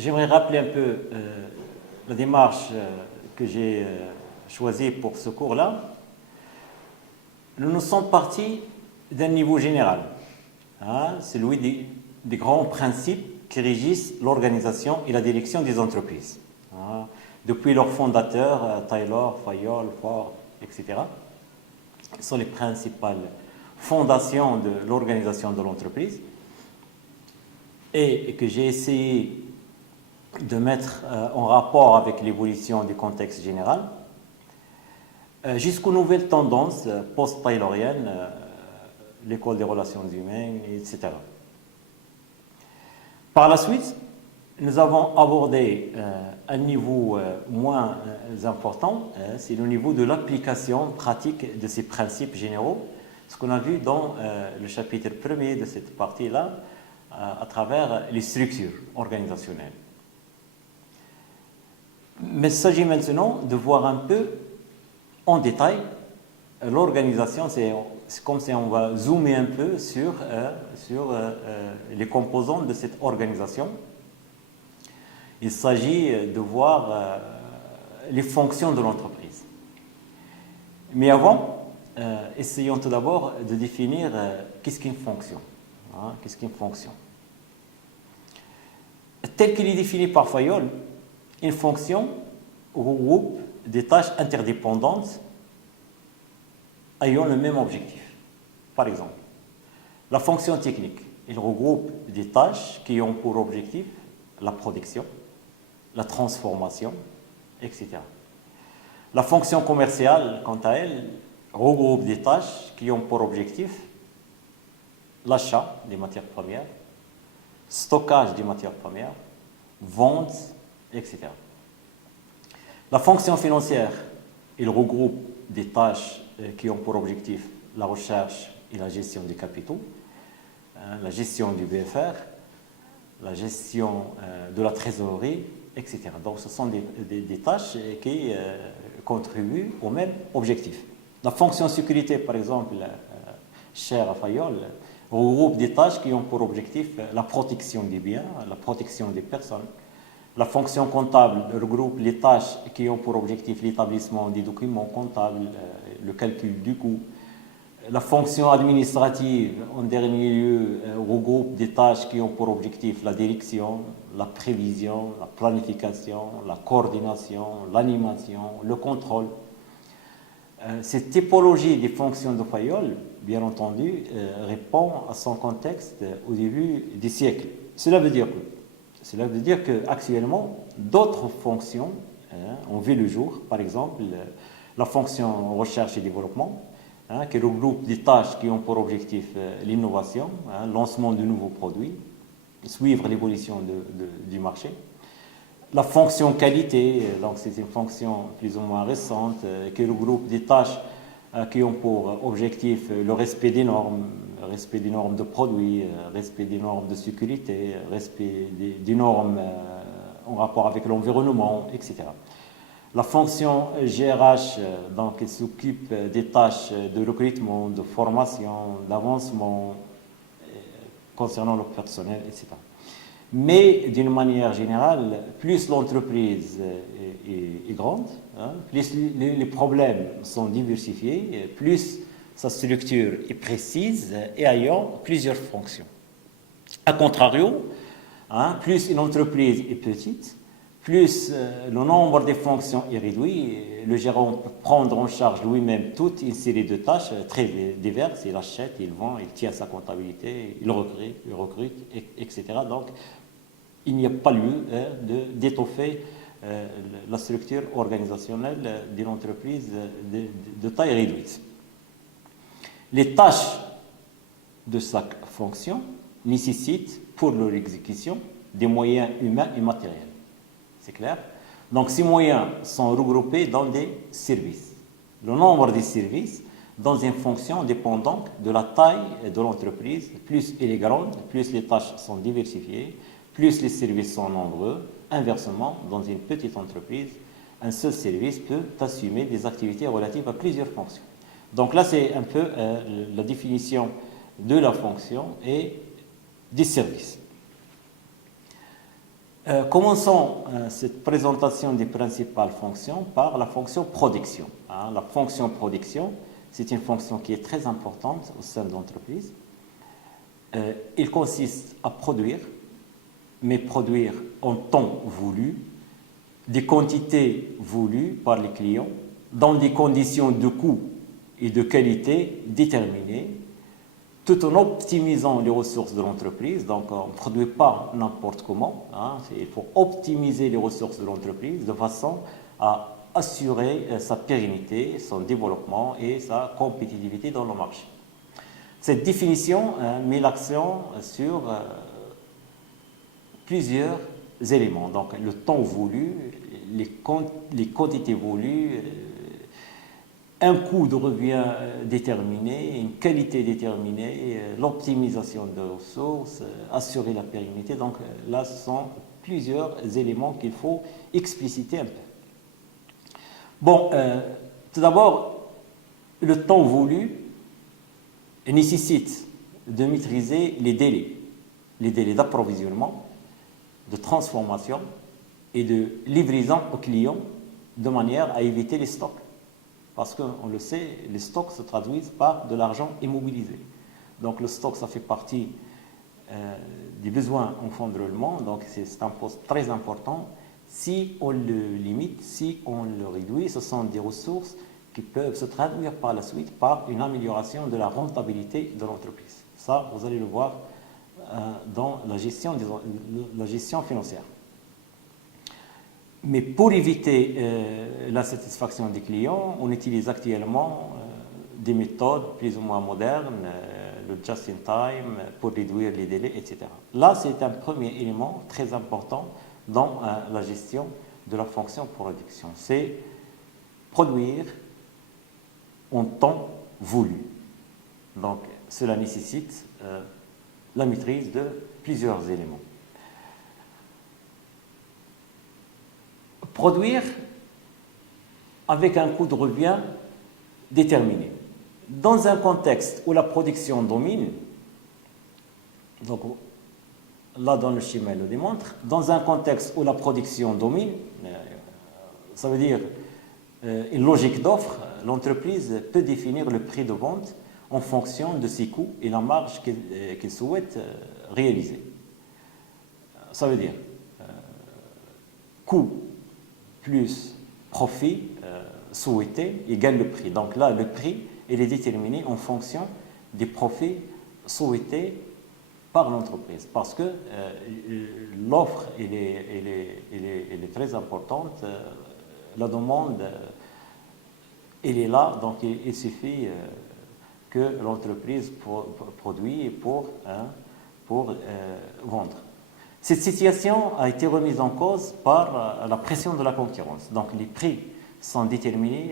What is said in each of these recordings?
j'aimerais rappeler un peu la démarche que j'ai choisie pour ce cours-là. Nous sommes partis d'un niveau général, celui des grands principes qui régissent l'organisation et la direction des entreprises. Depuis leurs fondateurs, Taylor, Fayol, Ford, etc. Ce sont les principales fondations de l'organisation de l'entreprise et que j'ai essayé de mettre en rapport avec l'évolution du contexte général jusqu'aux nouvelles tendances post-tayloriennes, l'école des relations humaines, etc. Par la suite, nous avons abordé un niveau moins important, c'est le niveau de l'application pratique de ces principes généraux, ce qu'on a vu dans le chapitre 1er de cette partie-là, à travers les structures organisationnelles. Mais il s'agit maintenant de voir un peu en détail l'organisation, c'est comme si on va zoomer un peu sur les composants de cette organisation. Il s'agit de voir les fonctions de l'entreprise. Mais avant, essayons tout d'abord de définir qu'est-ce qu'une fonction. Qu'est-ce qu'une fonction? Tel qu'il est défini par Fayol, une fonction regroupe des tâches interdépendantes ayant le même objectif. Par exemple, la fonction technique, elle regroupe des tâches qui ont pour objectif la production, la transformation, etc. La fonction commerciale, quant à elle, regroupe des tâches qui ont pour objectif l'achat des matières premières, stockage des matières premières, vente, etc. La fonction financière, elle regroupe des tâches qui ont pour objectif la recherche et la gestion des capitaux, la gestion du BFR, la gestion de la trésorerie, etc. Donc ce sont des tâches qui contribuent au même objectif. La fonction sécurité, par exemple, chère à Fayol, regroupe des tâches qui ont pour objectif la protection des biens, la protection des personnes. La fonction comptable regroupe les tâches qui ont pour objectif l'établissement des documents comptables, le calcul du coût. La fonction administrative, en dernier lieu, regroupe des tâches qui ont pour objectif la direction, la prévision, la planification, la coordination, l'animation, le contrôle. Cette typologie des fonctions de Fayol, bien entendu, répond à son contexte au début du siècle. Cela veut dire qu'actuellement, d'autres fonctions ont vu le jour, par exemple la fonction recherche et développement, qui regroupe des tâches qui ont pour objectif l'innovation, lancement de nouveaux produits, suivre l'évolution du marché. La fonction qualité, donc c'est une fonction plus ou moins récente, qui regroupe des tâches qui ont pour objectif le respect des normes de produits, respect des normes de sécurité, respect des normes en rapport avec l'environnement, etc. La fonction GRH, donc, elle s'occupe des tâches de recrutement, de formation, d'avancement concernant le personnel, etc. Mais d'une manière générale, plus l'entreprise est grande, plus les problèmes sont diversifiés, plus sa structure est précise et ayant plusieurs fonctions. A contrario, plus une entreprise est petite, plus le nombre de fonctions est réduit, le gérant peut prendre en charge lui-même toute une série de tâches très diverses, il achète, il vend, il tient sa comptabilité, il recrute, etc. Donc, il n'y a pas lieu d'étoffer la structure organisationnelle d'une entreprise de taille réduite. Les tâches de chaque fonction nécessitent pour leur exécution des moyens humains et matériels. C'est clair? Donc ces moyens sont regroupés dans des services. Le nombre des services dans une fonction dépendant de la taille de l'entreprise, plus elle est grande, plus les tâches sont diversifiées, plus les services sont nombreux. Inversement, dans une petite entreprise, un seul service peut assumer des activités relatives à plusieurs fonctions. Donc là, c'est un peu la définition de la fonction et des services. Commençons cette présentation des principales fonctions par la fonction production. La fonction production, c'est une fonction qui est très importante au sein de l'entreprise. Il consiste à produire, mais produire en temps voulu, des quantités voulues par les clients, dans des conditions de coût et de qualité déterminées, tout en optimisant les ressources de l'entreprise. Donc, on ne produit pas n'importe comment. Il faut optimiser les ressources de l'entreprise de façon à assurer sa pérennité, son développement et sa compétitivité dans le marché. Cette définition met l'accent sur plusieurs éléments. Donc, le temps voulu, les quantités voulues, un coût de revient déterminé, une qualité déterminée, l'optimisation de ressources, assurer la pérennité. Donc là, ce sont plusieurs éléments qu'il faut expliciter un peu. Bon, tout d'abord, le temps voulu nécessite de maîtriser les délais d'approvisionnement, de transformation et de livraison aux clients de manière à éviter les stocks. Parce qu'on le sait, les stocks se traduisent par de l'argent immobilisé. Donc le stock, ça fait partie des besoins en fonds de roulement. Donc c'est un poste très important. Si on le limite, si on le réduit, ce sont des ressources qui peuvent se traduire par la suite par une amélioration de la rentabilité de l'entreprise. Ça, vous allez le voir dans la gestion financière. Mais pour éviter la satisfaction des clients, on utilise actuellement des méthodes plus ou moins modernes, le just-in-time, pour réduire les délais, etc. Là, c'est un premier élément très important dans la gestion de la fonction production. C'est produire en temps voulu. Donc, cela nécessite la maîtrise de plusieurs éléments. Produire avec un coût de revient déterminé. Dans un contexte où la production domine, donc là dans le schéma il le démontre, dans un contexte où la production domine, ça veut dire une logique d'offre, l'entreprise peut définir le prix de vente en fonction de ses coûts et la marge qu'elle souhaite réaliser. Ça veut dire coût plus profit souhaité égale le prix. Donc là, le prix, il est déterminé en fonction des profits souhaités par l'entreprise. Parce que l'offre, elle est très importante. La demande, elle est là. Donc il suffit que l'entreprise produise pour vendre. Cette situation a été remise en cause par la pression de la concurrence. Donc les prix sont déterminés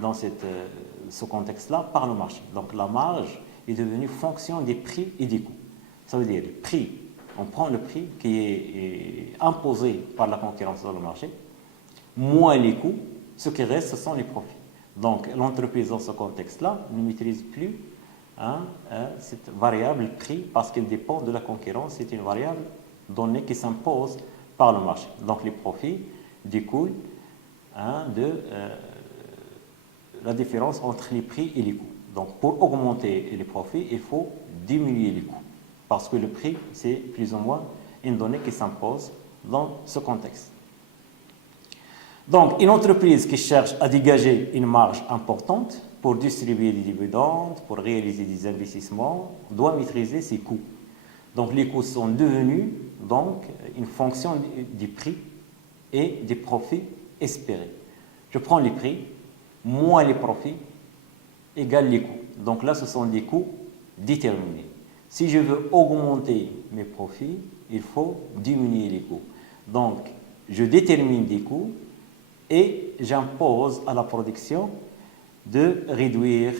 dans ce contexte-là par le marché. Donc la marge est devenue fonction des prix et des coûts. Ça veut dire le prix, on prend le prix qui est imposé par la concurrence dans le marché, moins les coûts, ce qui reste, ce sont les profits. Donc l'entreprise dans ce contexte-là ne maîtrise plus cette variable prix parce qu'elle dépend de la concurrence. C'est une variable donnée qui s'impose par le marché. Donc les profits découlent de la différence entre les prix et les coûts. Donc pour augmenter les profits, il faut diminuer les coûts. Parce que le prix, c'est plus ou moins une donnée qui s'impose dans ce contexte. Donc une entreprise qui cherche à dégager une marge importante pour distribuer des dividendes, pour réaliser des investissements, doit maîtriser ses coûts. Donc les coûts sont devenus donc une fonction du prix et des profits espérés. Je prends les prix, moins les profits, égale les coûts. Donc là, ce sont des coûts déterminés. Si je veux augmenter mes profits, il faut diminuer les coûts. Donc, je détermine des coûts et j'impose à la production de réduire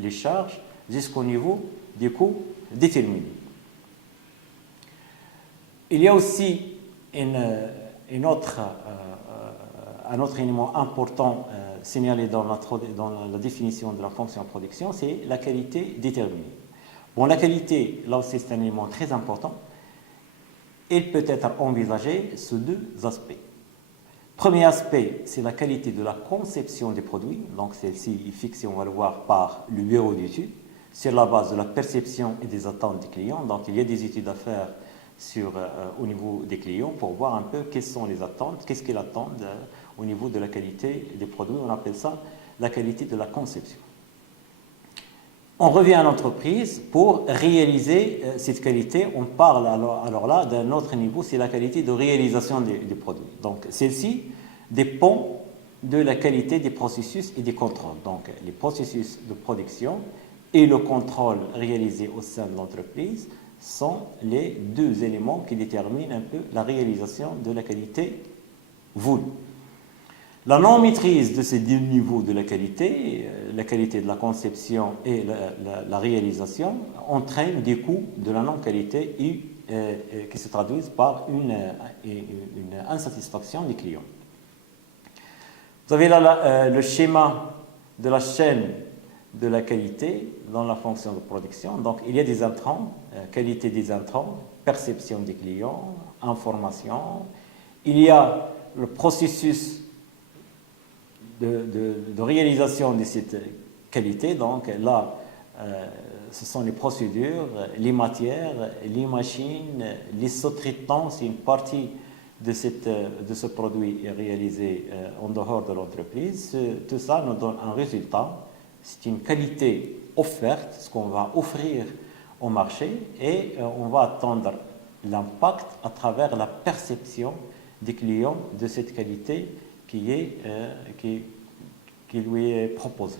les charges jusqu'au niveau des coûts déterminés. Il y a aussi un autre élément important signalé dans la définition de la fonction production, c'est la qualité déterminée. Bon, la qualité, là aussi, c'est un élément très important. il peut être envisagé sous deux aspects. Premier aspect, c'est la qualité de la conception des produits. Donc celle-ci est fixée, on va le voir, par le bureau d'études, sur la base de la perception et des attentes des clients. Donc il y a des études à faire au niveau des clients pour voir un peu quelles sont les attentes, qu'est-ce qu'ils attendent au niveau de la qualité des produits. On appelle ça la qualité de la conception. On revient à l'entreprise pour réaliser cette qualité. On parle alors là d'un autre niveau, c'est la qualité de réalisation des produits. Donc celle-ci dépend de la qualité des processus et des contrôles. Donc les processus de production et le contrôle réalisé au sein de l'entreprise sont les deux éléments qui déterminent un peu la réalisation de la qualité voulue. La non-maîtrise de ces deux niveaux de la qualité de la conception et la réalisation, entraîne des coûts de la non-qualité qui se traduisent par une insatisfaction des clients. Vous avez là le schéma de la chaîne de la qualité dans la fonction de production. Donc, il y a des intrants, qualité des intrants, perception des clients, information. Il y a le processus de réalisation de cette qualité. Donc là, ce sont les procédures, les matières, les machines, les sous-traitants. C'est une partie de ce produit est réalisé en dehors de l'entreprise. Tout ça nous donne un résultat. C'est une qualité offerte, ce qu'on va offrir au marché, et on va attendre l'impact à travers la perception des clients de cette qualité qui lui est proposée.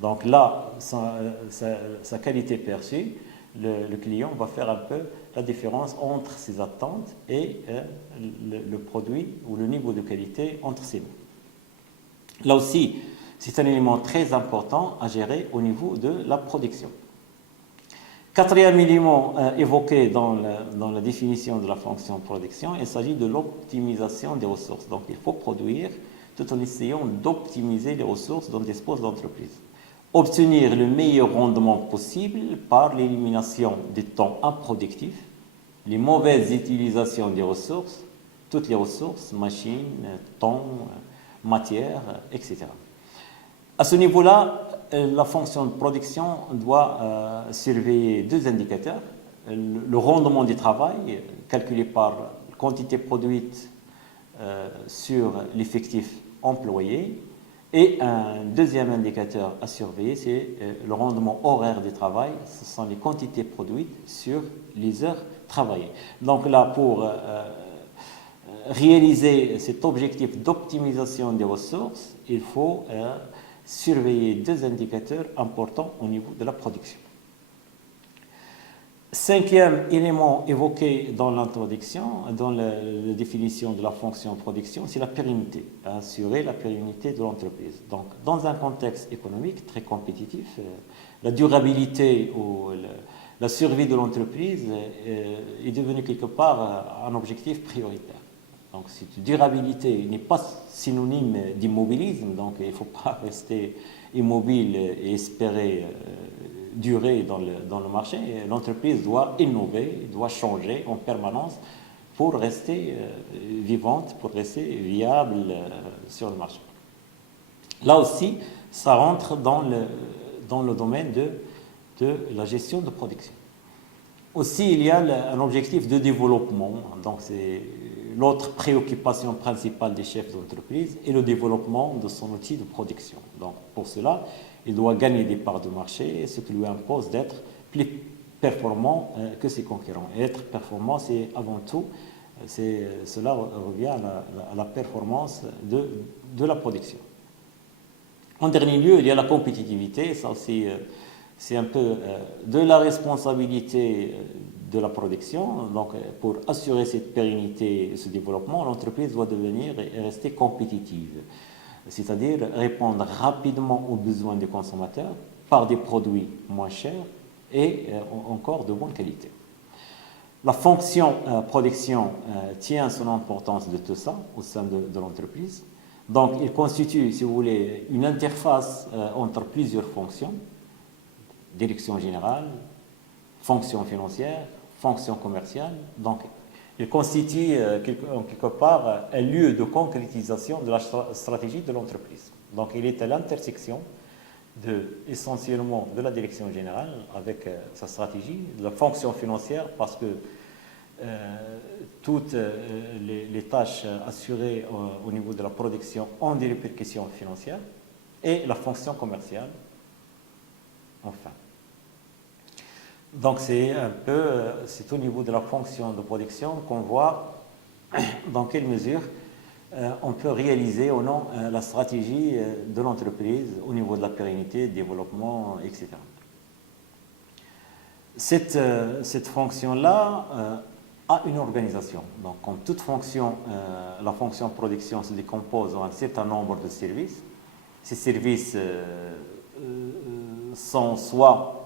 Donc là, sa qualité perçue, le client va faire un peu la différence entre ses attentes et le produit ou le niveau de qualité entre ses mains. Là aussi, c'est un élément très important à gérer au niveau de la production. Quatrième élément évoqué dans la définition de la fonction production, il s'agit de l'optimisation des ressources. Donc il faut produire tout en essayant d'optimiser les ressources dont dispose l'entreprise. Obtenir le meilleur rendement possible par l'élimination des temps improductifs, les mauvaises utilisations des ressources, toutes les ressources, machines, temps, matières, etc. À ce niveau-là, la fonction de production doit surveiller deux indicateurs. Le rendement du travail, calculé par quantité produite sur l'effectif employé, et un deuxième indicateur à surveiller, c'est le rendement horaire du travail. Ce sont les quantités produites sur les heures travaillées. Donc là, pour réaliser cet objectif d'optimisation des ressources, il faut surveiller deux indicateurs importants au niveau de la production. Cinquième élément évoqué dans l'introduction, dans la définition de la fonction production, c'est la pérennité, assurer la pérennité de l'entreprise. Donc, dans un contexte économique très compétitif, la durabilité ou la survie de l'entreprise est devenue quelque part un objectif prioritaire. Donc, cette durabilité n'est pas synonyme d'immobilisme, donc il ne faut pas rester immobile et espérer durer dans le marché. L'entreprise doit innover, doit changer en permanence pour rester vivante, pour rester viable sur le marché. Là aussi, ça rentre dans le domaine de la gestion de production. Aussi, il y a un objectif de développement. Donc, c'est l'autre préoccupation principale des chefs d'entreprise et le développement de son outil de production. Donc, pour cela, il doit gagner des parts de marché, ce qui lui impose d'être plus performant que ses concurrents. Et être performant, c'est avant tout, cela revient à la performance de la production. En dernier lieu, il y a la compétitivité. Ça aussi, c'est un peu de la responsabilité de la production. Donc, pour assurer cette pérennité et ce développement, l'entreprise doit devenir et rester compétitive. C'est-à-dire répondre rapidement aux besoins des consommateurs par des produits moins chers et encore de bonne qualité. La fonction production tient son importance de tout ça au sein de l'entreprise. Donc, il constitue, si vous voulez, une interface entre plusieurs fonctions, direction générale, fonction financière, fonction commerciale. Donc, Il constitue en quelque part un lieu de concrétisation de la stratégie de l'entreprise. Donc il est à l'intersection essentiellement de la direction générale avec sa stratégie, de la fonction financière, parce que toutes les tâches assurées au niveau de la production ont des répercussions financières, et la fonction commerciale, enfin. Donc c'est au niveau de la fonction de production qu'on voit dans quelle mesure on peut réaliser ou non la stratégie de l'entreprise au niveau de la pérennité, développement, etc. Cette fonction-là a une organisation. Donc, comme toute fonction, la fonction production se décompose en un certain nombre de services. Ces services ont soit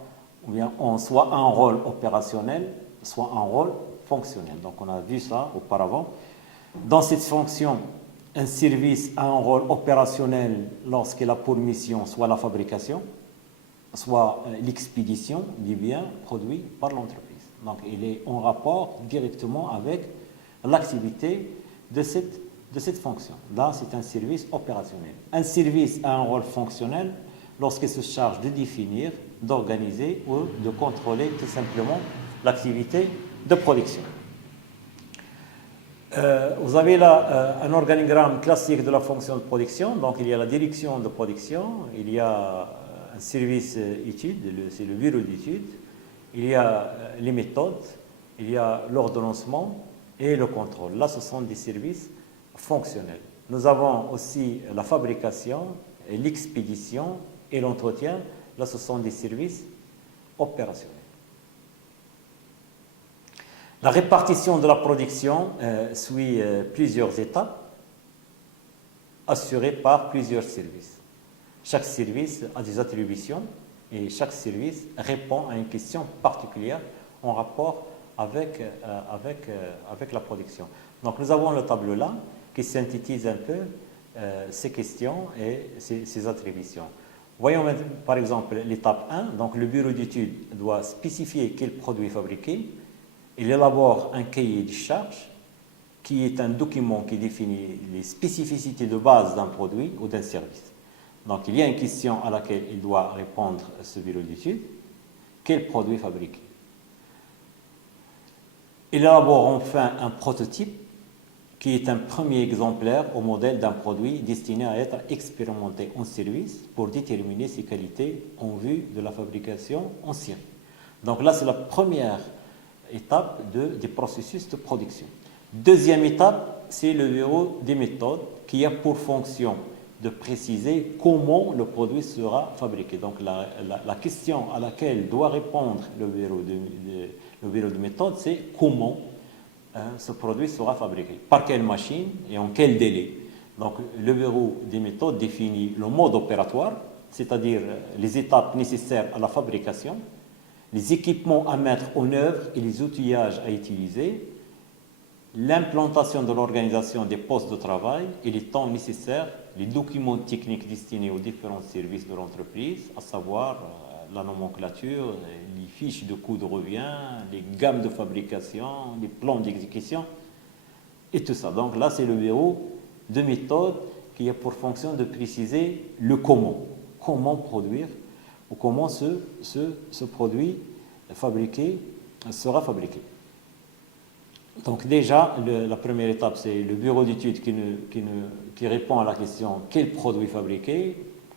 un rôle opérationnel, soit un rôle fonctionnel. Donc, on a vu ça auparavant. Dans cette fonction, un service a un rôle opérationnel lorsqu'il a pour mission soit la fabrication, soit l'expédition des biens produits par l'entreprise. Donc, il est en rapport directement avec l'activité de cette fonction. Là, c'est un service opérationnel. Un service a un rôle fonctionnel lorsqu'il se charge de définir, d'organiser ou de contrôler tout simplement l'activité de production. Vous avez là un organigramme classique de la fonction de production. Donc, il y a la direction de production, il y a un service études, c'est le bureau d'études, il y a les méthodes, il y a l'ordonnancement et le contrôle. Là, ce sont des services fonctionnels. Nous avons aussi la fabrication, l'expédition et l'entretien. Là, ce sont des services opérationnels. La répartition de la production suit plusieurs étapes assurées par plusieurs services. Chaque service a des attributions et chaque service répond à une question particulière en rapport avec la production. Donc nous avons le tableau là qui synthétise un peu ces questions et ces attributions. Voyons par exemple l'étape 1. Donc le bureau d'études doit spécifier quel produit fabriquer. Il élabore un cahier de charges qui est un document qui définit les spécificités de base d'un produit ou d'un service. Donc, il y a une question à laquelle il doit répondre ce bureau d'études. Quel produit fabriquer? Il élabore enfin un prototype qui est un premier exemplaire au modèle d'un produit destiné à être expérimenté en service pour déterminer ses qualités en vue de la fabrication en série. Donc là, c'est la première étape des processus de production. Deuxième étape, c'est le bureau des méthodes qui a pour fonction de préciser comment le produit sera fabriqué. Donc la question à laquelle doit répondre le bureau de méthode, c'est comment ce produit sera fabriqué, par quelle machine et en quel délai. Donc le bureau des méthodes définit le mode opératoire, c'est-à-dire les étapes nécessaires à la fabrication, les équipements à mettre en œuvre et les outillages à utiliser, l'implantation de l'organisation des postes de travail et les temps nécessaires, les documents techniques destinés aux différents services de l'entreprise, à savoir la nomenclature, les fiches de coûts de revient, les gammes de fabrication, les plans d'exécution et tout ça. Donc là, c'est le bureau de méthode qui a pour fonction de préciser le comment. Comment produire ou comment ce produit fabriqué sera fabriqué. Donc déjà, la première étape, c'est le bureau d'études qui répond à la question quel produit fabriquer.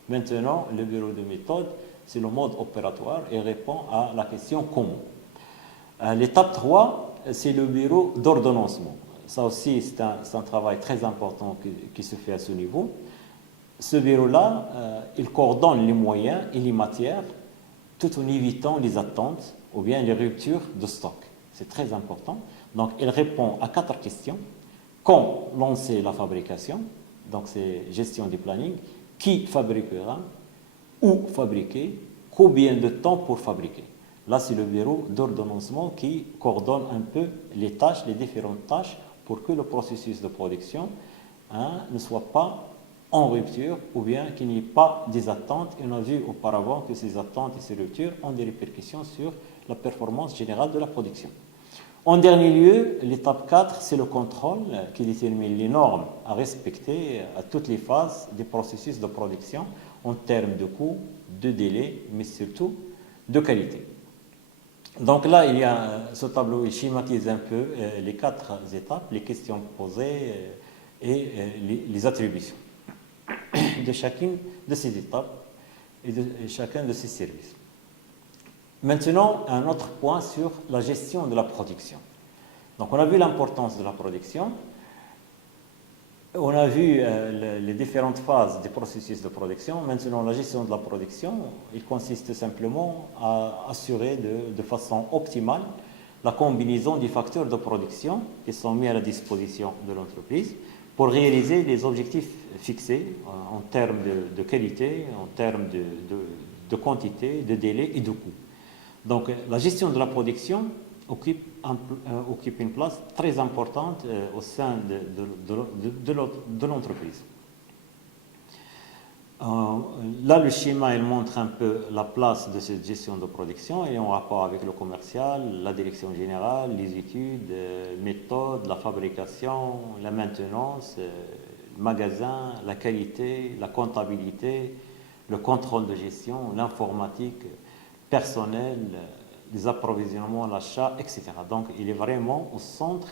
Maintenant, le bureau de méthode, c'est le mode opératoire et répond à la question comment. L'étape 3, c'est le bureau d'ordonnancement. Ça aussi, c'est un travail très important qui se fait à ce niveau. Ce bureau-là, il coordonne les moyens et les matières tout en évitant les attentes ou bien les ruptures de stock. C'est très important. Donc, il répond à 4 questions. Quand lancer la fabrication, donc c'est gestion du planning, qui fabriquera, où fabriquer, combien de temps pour fabriquer. Là, c'est le bureau d'ordonnancement qui coordonne un peu les tâches, les différentes tâches, pour que le processus de production ne soit pas en rupture ou bien qu'il n'y ait pas des attentes. Et on a vu auparavant que ces attentes et ces ruptures ont des répercussions sur la performance générale de la production. En dernier lieu, l'étape 4, c'est le contrôle qui détermine les normes à respecter à toutes les phases des processus de production en termes de coût, de délai, mais surtout de qualité. Donc là, ce tableau il schématise un peu les 4 étapes, les questions posées et les attributions de chacune de ces étapes et de chacun de ces services. Maintenant, un autre point sur la gestion de la production. Donc, on a vu l'importance de la production. On a vu les différentes phases des processus de production. Maintenant, la gestion de la production, il consiste simplement à assurer de façon optimale la combinaison des facteurs de production qui sont mis à la disposition de l'entreprise pour réaliser les objectifs fixés en termes de qualité, en termes de quantité, de délai et de coût. Donc, la gestion de la production occupe une place très importante au sein de l'entreprise. Là, le schéma il montre un peu la place de cette gestion de production et en rapport avec le commercial, la direction générale, les études, méthodes, la fabrication, la maintenance, le magasin, la qualité, la comptabilité, le contrôle de gestion, l'informatique, personnel, les approvisionnements, l'achat, etc. Donc, il est vraiment au centre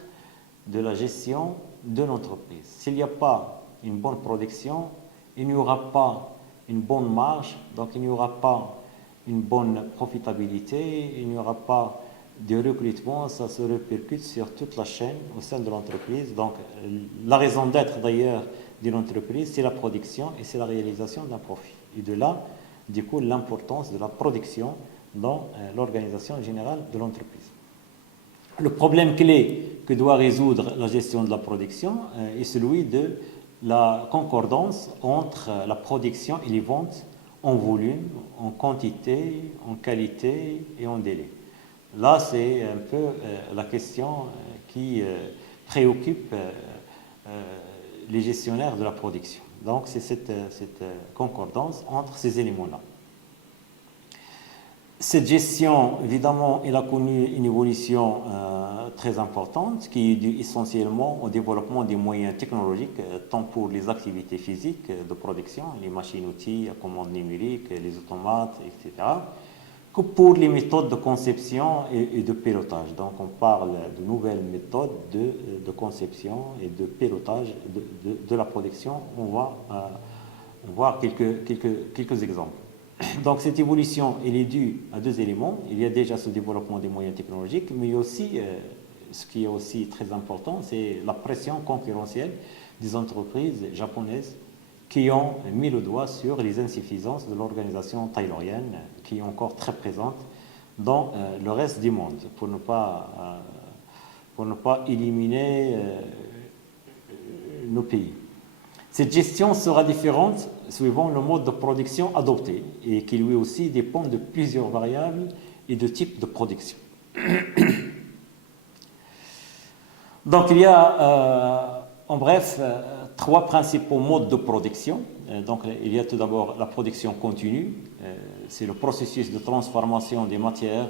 de la gestion de l'entreprise. S'il n'y a pas une bonne production, il n'y aura pas une bonne marge, donc il n'y aura pas une bonne profitabilité, il n'y aura pas de recrutement, ça se répercute sur toute la chaîne au sein de l'entreprise. Donc, la raison d'être d'ailleurs de l'entreprise, c'est la production et c'est la réalisation d'un profit. Et de là, du coup, l'importance de la production dans l'organisation générale de l'entreprise. Le problème clé que doit résoudre la gestion de la production est celui de la concordance entre la production et les ventes en volume, en quantité, en qualité et en délai. Là, c'est un peu la question qui préoccupe les gestionnaires de la production. Donc, c'est cette concordance entre ces éléments-là. Cette gestion, évidemment, elle a connu une évolution très importante qui est due essentiellement au développement des moyens technologiques, tant pour les activités physiques de production, les machines-outils à commande numérique, les automates, etc., que pour les méthodes de conception et de pilotage. Donc, on parle de nouvelles méthodes de conception et de pilotage de la production. On va voir quelques exemples. Donc, cette évolution, elle est due à 2 éléments. Il y a déjà ce développement des moyens technologiques, mais aussi, ce qui est aussi très important, c'est la pression concurrentielle des entreprises japonaises qui ont mis le doigt sur les insuffisances de l'organisation taïloienne, qui est encore très présente dans le reste du monde, pour ne pas éliminer nos pays. Cette gestion sera différente suivant le mode de production adopté et qui lui aussi dépend de plusieurs variables et de types de production. Donc il y a en bref 3 principaux modes de production. Donc il y a tout d'abord la production continue, c'est le processus de transformation des matières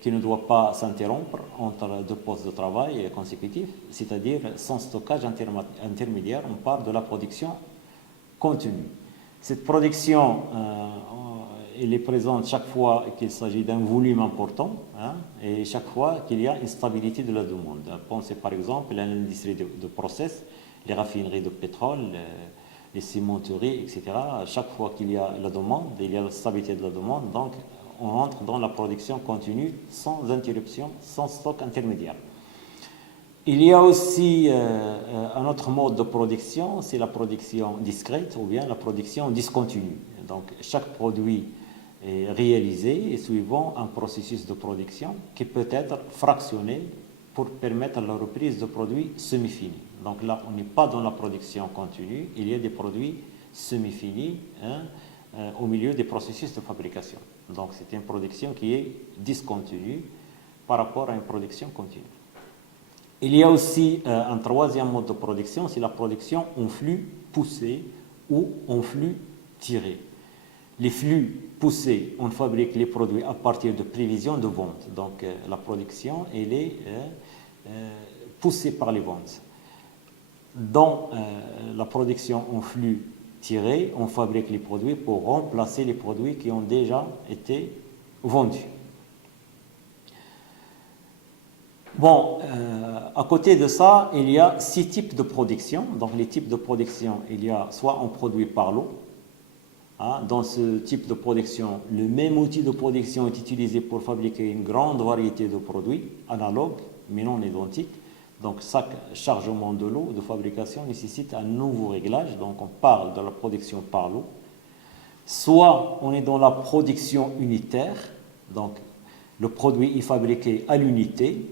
qui ne doit pas s'interrompre entre 2 postes de travail consécutifs, c'est-à-dire sans stockage intermédiaire. On parle de la production continue. Cette production, elle est présente chaque fois qu'il s'agit d'un volume important et chaque fois qu'il y a une stabilité de la demande. Pensez par exemple à l'industrie de process, les raffineries de pétrole, les cimenteries, etc. Chaque fois qu'il y a la demande, il y a la stabilité de la demande, donc on entre dans la production continue sans interruption, sans stock intermédiaire. Il y a aussi un autre mode de production, c'est la production discrète ou bien la production discontinue. Donc chaque produit est réalisé suivant un processus de production qui peut être fractionné pour permettre la reprise de produits semi-finis. Donc là, on n'est pas dans la production continue, il y a des produits semi-finis au milieu des processus de fabrication. Donc c'est une production qui est discontinue par rapport à une production continue. Il y a aussi un 3e mode de production, c'est la production en flux poussé ou en flux tiré. les flux poussés, on fabrique les produits à partir de prévisions de vente. Donc la production, elle est poussée par les ventes. Dans la production en flux tiré, on fabrique les produits pour remplacer les produits qui ont déjà été vendus. Bon, à côté de ça, il y a 6 types de production. Donc les types de production, il y a soit on produit par lot. Dans ce type de production, le même outil de production est utilisé pour fabriquer une grande variété de produits analogues, mais non identiques. Donc chaque chargement de l'eau de fabrication nécessite un nouveau réglage. Donc on parle de la production par lot. Soit on est dans la production unitaire. Donc le produit est fabriqué à l'unité.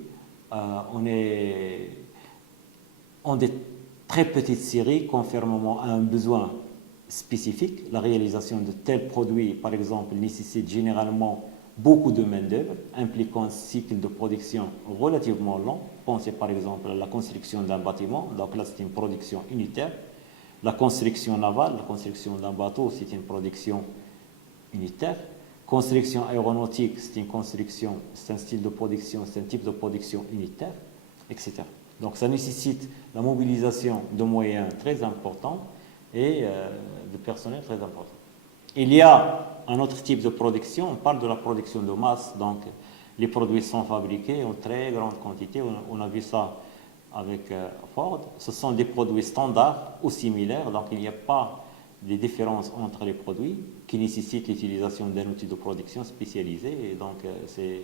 On est en des très petites séries conformément à un besoin spécifique. La réalisation de tels produits, par exemple, nécessite généralement beaucoup de main-d'œuvre, impliquant un cycle de production relativement long. Pensez par exemple à la construction d'un bâtiment, donc là c'est une production unitaire. La construction navale, la construction d'un bateau, c'est une production unitaire. Construction aéronautique, c'est une construction, c'est un style de production, c'est un type de production unitaire, etc. Donc ça nécessite la mobilisation de moyens très importants et de personnel très important. Il y a un autre type de production, on parle de la production de masse, donc les produits sont fabriqués en très grande quantité, on a vu ça avec Ford. Ce sont des produits standards ou similaires, donc il n'y a pas de différence entre les produits qui nécessitent l'utilisation d'un outil de production spécialisé. Et donc c'est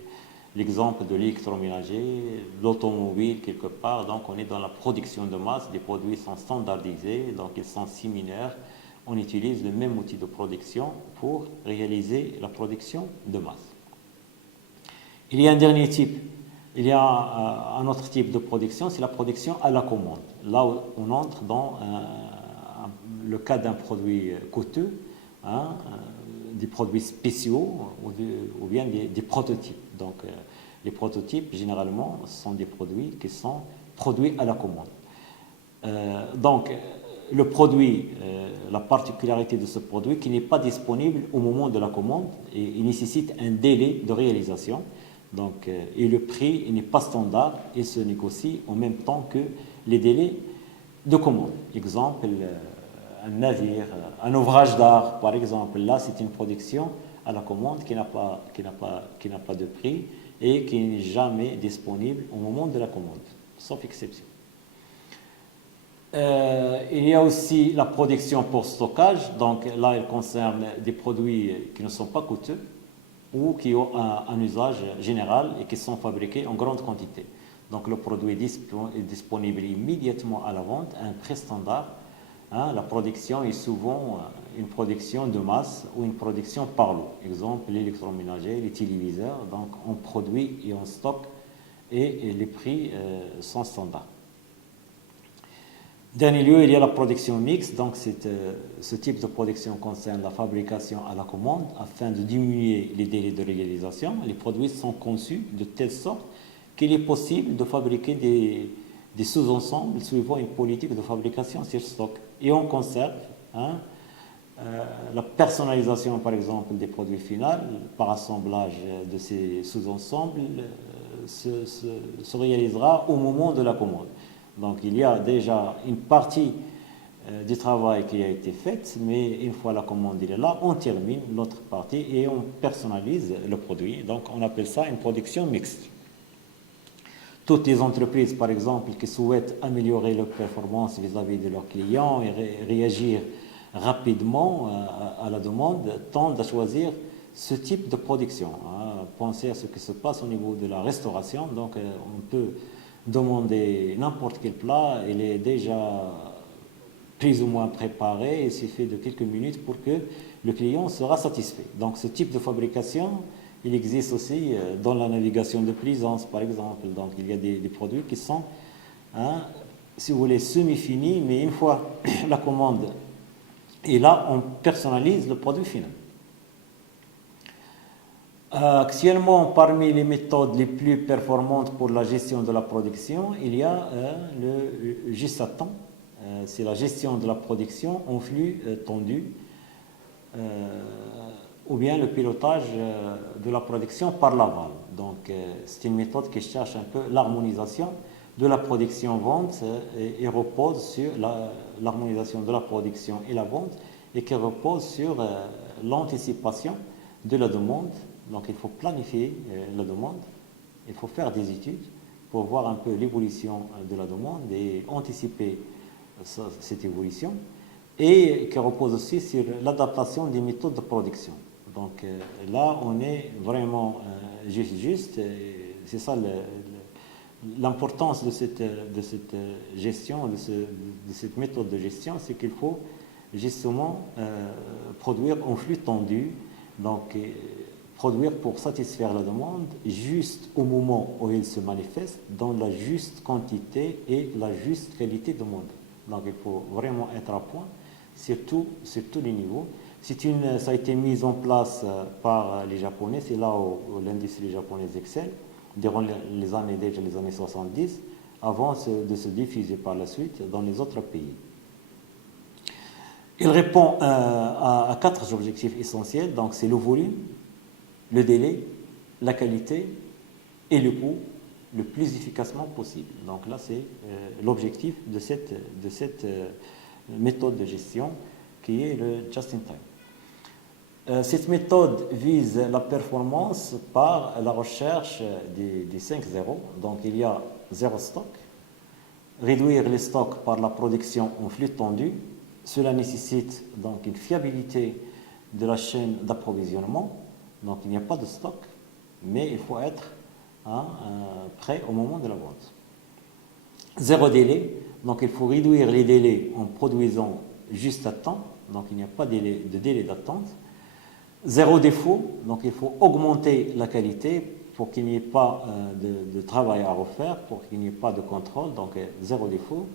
l'exemple de l'électroménager, l'automobile quelque part. Donc on est dans la production de masse, les produits sont standardisés, donc ils sont similaires. On utilise le même outil de production pour réaliser la production de masse. Il y a un dernier type, il y a un autre type de production, c'est la production à la commande. Là où on entre dans le cas d'un produit coûteux, des produits spéciaux ou bien des prototypes. Donc les prototypes, généralement, sont des produits qui sont produits à la commande. Donc le produit, la particularité de ce produit qui n'est pas disponible au moment de la commande et il nécessite un délai de réalisation. Donc, et le prix n'est pas standard et se négocie en même temps que les délais de commande. Exemple, un navire, un ouvrage d'art par exemple. Là, c'est une production à la commande qui n'a pas de prix et qui n'est jamais disponible au moment de la commande, sauf exception. Il y a aussi la production pour stockage. Donc là, elle concerne des produits qui ne sont pas coûteux ou qui ont un usage général et qui sont fabriqués en grande quantité. Donc le produit est disponible immédiatement à la vente à un prix standard. La production est souvent une production de masse ou une production par lot. Exemple, l'électroménager, les téléviseurs. Donc on produit et on stocke et les prix sont standards. Dernier lieu, il y a la production mixte. Donc ce type de production concerne la fabrication à la commande afin de diminuer les délais de réalisation. Les produits sont conçus de telle sorte qu'il est possible de fabriquer des sous-ensembles suivant une politique de fabrication sur stock. Et on conserve la personnalisation, par exemple, des produits finaux par assemblage de ces sous-ensembles se réalisera au moment de la commande. Donc il y a déjà une partie du travail qui a été faite, mais une fois la commande est là, on termine l'autre partie et on personnalise le produit. Donc on appelle ça une production mixte. Toutes les entreprises, par exemple, qui souhaitent améliorer leur performance vis-à-vis de leurs clients et réagir rapidement à la demande, tendent à choisir ce type de production. Pensez à ce qui se passe au niveau de la restauration. Donc on peut demander n'importe quel plat, il est déjà plus ou moins préparé et c'est fait de quelques minutes pour que le client sera satisfait. Donc ce type de fabrication, il existe aussi dans la navigation de plaisance par exemple. Donc il y a des produits qui sont, si vous voulez, semi-finis, mais une fois la commande est là, on personnalise le produit final. Actuellement, parmi les méthodes les plus performantes pour la gestion de la production, il y a le GESATAN. C'est la gestion de la production en flux tendu. ou bien le pilotage de la production par l'aval. Donc, c'est une méthode qui cherche un peu l'harmonisation de la production-vente et repose sur l'harmonisation de la production et la vente et qui repose sur l'anticipation de la demande. Donc, il faut planifier la demande, il faut faire des études pour voir un peu l'évolution de la demande et anticiper cette évolution, et qui repose aussi sur l'adaptation des méthodes de production. Donc là, on est vraiment juste. C'est ça l'importance de cette gestion, de cette méthode de gestion, c'est qu'il faut justement produire en flux tendu, donc produire pour satisfaire la demande juste au moment où il se manifeste, dans la juste quantité et la juste qualité demandée. Donc il faut vraiment être à point sur tous les niveaux. Ça a été mis en place par les Japonais, c'est là où l'industrie japonaise excelle, durant les années 70, avant de se diffuser par la suite dans les autres pays. Il répond à 4 objectifs essentiels, donc c'est le volume, le délai, la qualité et le coût le plus efficacement possible. Donc là, c'est l'objectif de cette méthode de gestion qui est le just-in-time. Cette méthode vise la performance par la recherche des 5 zéros. Donc il y a zéro stock, réduire les stocks par la production en flux tendu. Cela nécessite donc une fiabilité de la chaîne d'approvisionnement. Donc il n'y a pas de stock, mais il faut être prêt au moment de la vente. Zéro délai, donc il faut réduire les délais en produisant juste à temps, donc il n'y a pas de délai d'attente. Zéro défaut, donc il faut augmenter la qualité pour qu'il n'y ait pas de travail à refaire, pour qu'il n'y ait pas de contrôle, donc zéro défaut.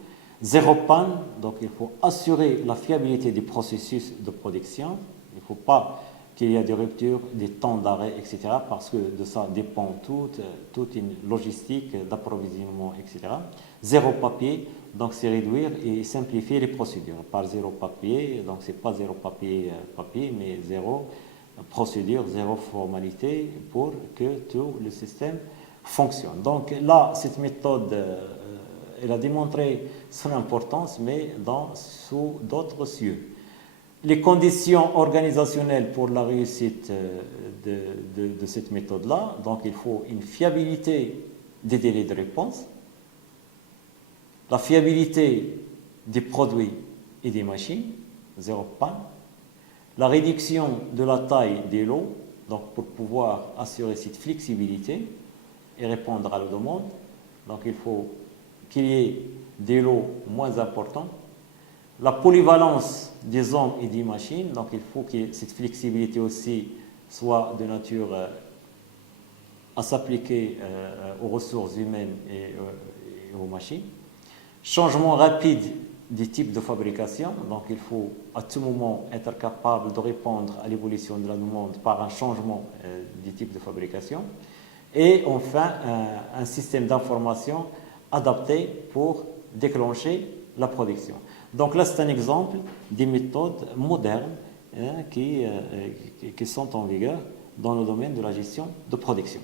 Zéro panne, donc il faut assurer la fiabilité du processus de production. Il ne faut pas qu'il y ait des ruptures, des temps d'arrêt, etc., parce que de ça dépend toute une logistique d'approvisionnement, etc. Zéro papier, donc c'est réduire et simplifier les procédures. Par zéro papier, donc c'est pas zéro papier, mais zéro procédure, zéro formalité pour que tout le système fonctionne. Donc là, cette méthode, elle a démontré son importance, mais sous d'autres cieux. Les conditions organisationnelles pour la réussite de cette méthode-là, donc il faut une fiabilité des délais de réponse, la fiabilité des produits et des machines, zéro panne, la réduction de la taille des lots, donc pour pouvoir assurer cette flexibilité et répondre à la demande, donc il faut qu'il y ait des lots moins importants. La polyvalence des hommes et des machines, donc il faut que cette flexibilité aussi soit de nature à s'appliquer aux ressources humaines et aux machines. Changement rapide des types de fabrication, donc il faut à tout moment être capable de répondre à l'évolution de la demande par un changement des types de fabrication. Et enfin, un système d'information adapté pour déclencher la production. Donc là, c'est un exemple des méthodes modernes qui sont en vigueur dans le domaine de la gestion de production.